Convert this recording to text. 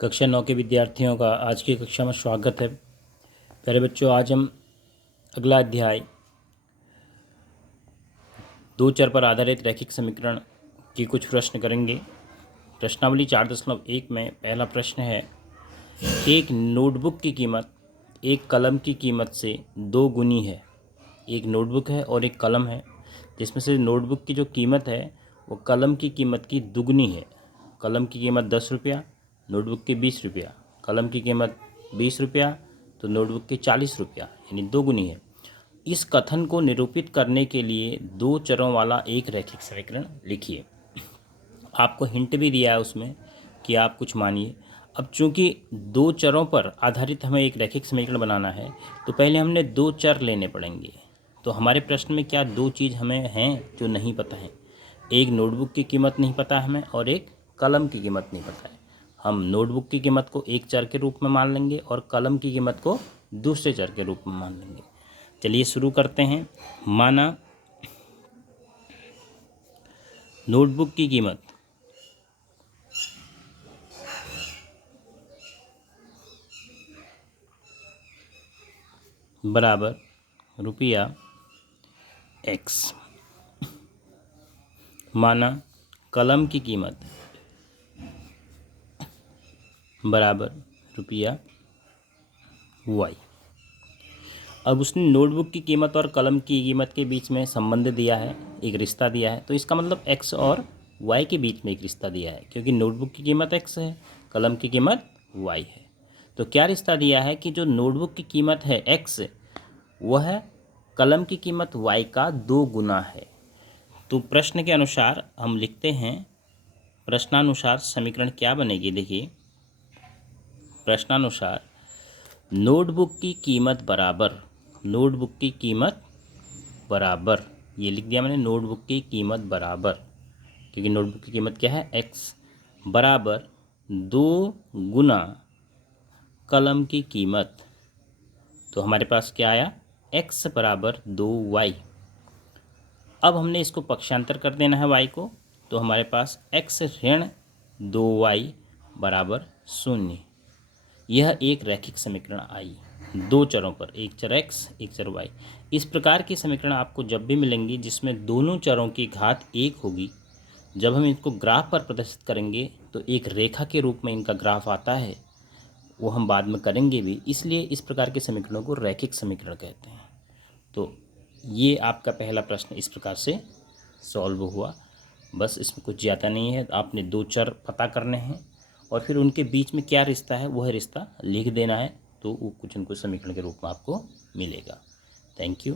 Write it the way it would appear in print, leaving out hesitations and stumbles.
कक्षा 9 के विद्यार्थियों का आज की कक्षा में स्वागत है। प्यारे बच्चों, आज हम अगला अध्याय दो चर पर आधारित रैखिक समीकरण की कुछ प्रश्न करेंगे। प्रश्नावली 4.1 में पहला प्रश्न है, एक नोटबुक की कीमत एक कलम की कीमत से 2 गुनी है। एक नोटबुक है और एक कलम है, जिसमें से नोटबुक की जो कीमत है वो कलम की कीमत की दुगनी है। कलम की कीमत 10 रुपया, नोटबुक की 20 रुपया। कलम की कीमत 20 रुपया तो नोटबुक के 40 रुपया, यानी 2 गुनी है। इस कथन को निरूपित करने के लिए दो चरों वाला एक रैखिक समीकरण लिखिए। आपको हिंट भी दिया है उसमें कि आप कुछ मानिए। अब चूंकि दो चरों पर आधारित हमें एक रैखिक समीकरण बनाना है, तो पहले हमने दो चर लेने पड़ेंगे। तो हमारे प्रश्न में क्या दो चीज़ हमें हैं जो नहीं पता है? एक नोटबुक की कीमत नहीं पता हमें और एक कलम की कीमत नहीं पता है। हम नोटबुक की कीमत को एक चर के रूप में मान लेंगे और कलम की कीमत को दूसरे चर के रूप में मान लेंगे। चलिए शुरू करते हैं। माना नोटबुक की कीमत बराबर रुपया x। माना कलम की कीमत बराबर रुपया y। अब उसने नोटबुक की कीमत और कलम की कीमत के बीच में संबंध दिया है, एक रिश्ता दिया है। तो इसका मतलब x और y के बीच में एक रिश्ता दिया है, क्योंकि नोटबुक की कीमत x है, कलम की कीमत y है। तो क्या रिश्ता दिया है कि जो नोटबुक की कीमत है x, वह कलम की कीमत y का 2 गुना है। तो प्रश्न के अनुसार हम लिखते हैं, प्रश्नानुसार समीकरण क्या बनेगी। देखिए, प्रश्नानुसार नोटबुक की कीमत बराबर, नोटबुक की कीमत बराबर, ये लिख दिया मैंने, नोटबुक की कीमत बराबर, क्योंकि नोटबुक की कीमत क्या है x, बराबर 2 गुना कलम की कीमत। तो हमारे पास क्या आया, x बराबर 2y। अब हमने इसको पक्षांतर कर देना है y को, तो हमारे पास x ऋण 2y बराबर 0। यह एक रैखिक समीकरण आई दो चरों पर, एक चर x एक चर y। इस प्रकार की समीकरण आपको जब भी मिलेंगी जिसमें दोनों चरों की घात 1 होगी, जब हम इसको ग्राफ पर प्रदर्शित करेंगे तो एक रेखा के रूप में इनका ग्राफ आता है, वो हम बाद में करेंगे भी। इसलिए इस प्रकार के समीकरणों को रैखिक समीकरण कहते हैं। तो ये आपका पहला प्रश्न इस प्रकार से सॉल्व हुआ। बस इसमें कुछ ज़्यादा नहीं है, आपने दो चर पता करने हैं और फिर उनके बीच में क्या रिश्ता है वह रिश्ता लिख देना है, तो वो कुछ न कुछ समीकरण के रूप में आपको मिलेगा। Thank you.